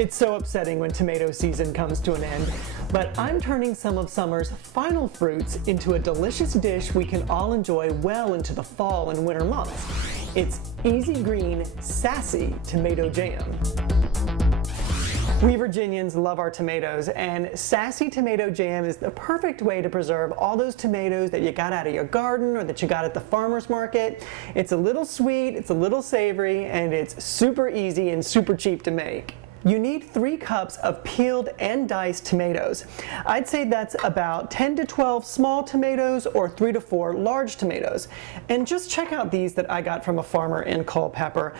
It's so upsetting when tomato season comes to an end, but I'm turning some of summer's final fruits into a delicious dish we can all enjoy well into the fall and winter months. It's easy green, sassy tomato jam. We Virginians love our tomatoes, and sassy tomato jam is the perfect way to preserve all those tomatoes that you got out of your garden or that you got at the farmer's market. It's a little sweet, it's a little savory, and it's super easy and super cheap to make. You need 3 cups of peeled and diced tomatoes. I'd say that's about 10 to 12 small tomatoes or 3 to 4 large tomatoes. And just check out these that I got from a farmer in Culpeper.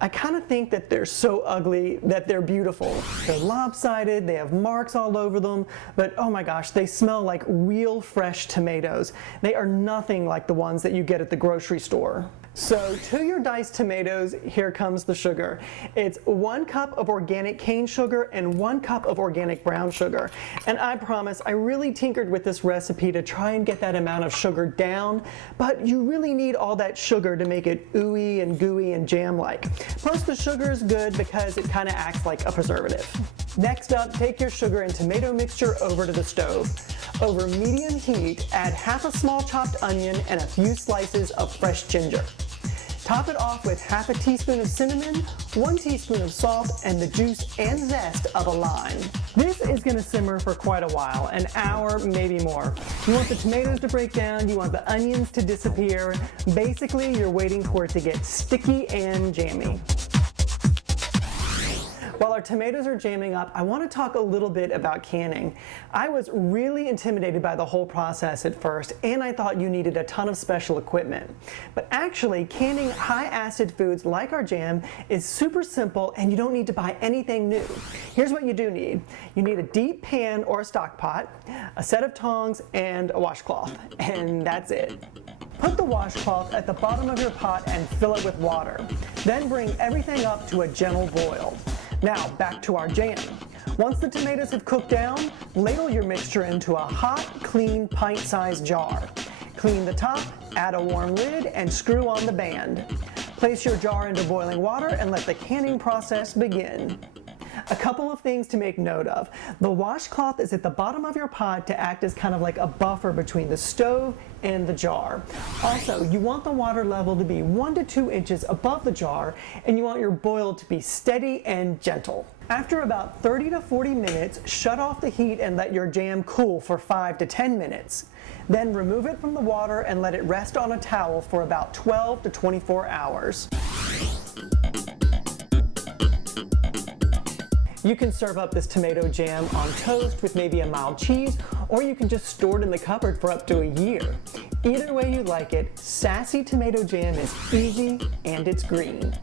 I kind of think that they're so ugly that they're beautiful. They're lopsided, they have marks all over them, but oh my gosh, they smell like real fresh tomatoes. They are nothing like the ones that you get at the grocery store. So to your diced tomatoes, here comes the sugar. It's 1 cup of organic cane sugar and 1 cup of organic brown sugar. And I promise, I really tinkered with this recipe to try and get that amount of sugar down, but you really need all that sugar to make it ooey and gooey and jam-like. Plus the sugar is good because it kind of acts like a preservative. Next up, take your sugar and tomato mixture over to the stove. Over medium heat, add half a small chopped onion and a few slices of fresh ginger. Top it off with half a teaspoon of cinnamon, 1 teaspoon of salt, and the juice and zest of a lime. This is going to simmer for quite a while, an hour, maybe more. You want the tomatoes to break down, you want the onions to disappear. Basically, you're waiting for it to get sticky and jammy. While our tomatoes are jamming up, I want to talk a little bit about canning. I was really intimidated by the whole process at first, and I thought you needed a ton of special equipment. But actually, canning high-acid foods like our jam is super simple, and you don't need to buy anything new. Here's what you do need. You need a deep pan or a stock pot, a set of tongs, and a washcloth, and that's it. Put the washcloth at the bottom of your pot and fill it with water. Then bring everything up to a gentle boil. Now, back to our jam. Once the tomatoes have cooked down, ladle your mixture into a hot, clean, pint-sized jar. Clean the top, add a warm lid, and screw on the band. Place your jar into boiling water and let the canning process begin. A couple of things to make note of. The washcloth is at the bottom of your pot to act as kind of like a buffer between the stove and the jar. Also, you want the water level to be 1 to 2 inches above the jar, and you want your boil to be steady and gentle. After about 30 to 40 minutes, shut off the heat and let your jam cool for 5 to 10 minutes. Then remove it from the water and let it rest on a towel for about 12 to 24 hours. You can serve up this tomato jam on toast with maybe a mild cheese, or you can just store it in the cupboard for up to a year. Either way you like it, sassy tomato jam is easy and it's green.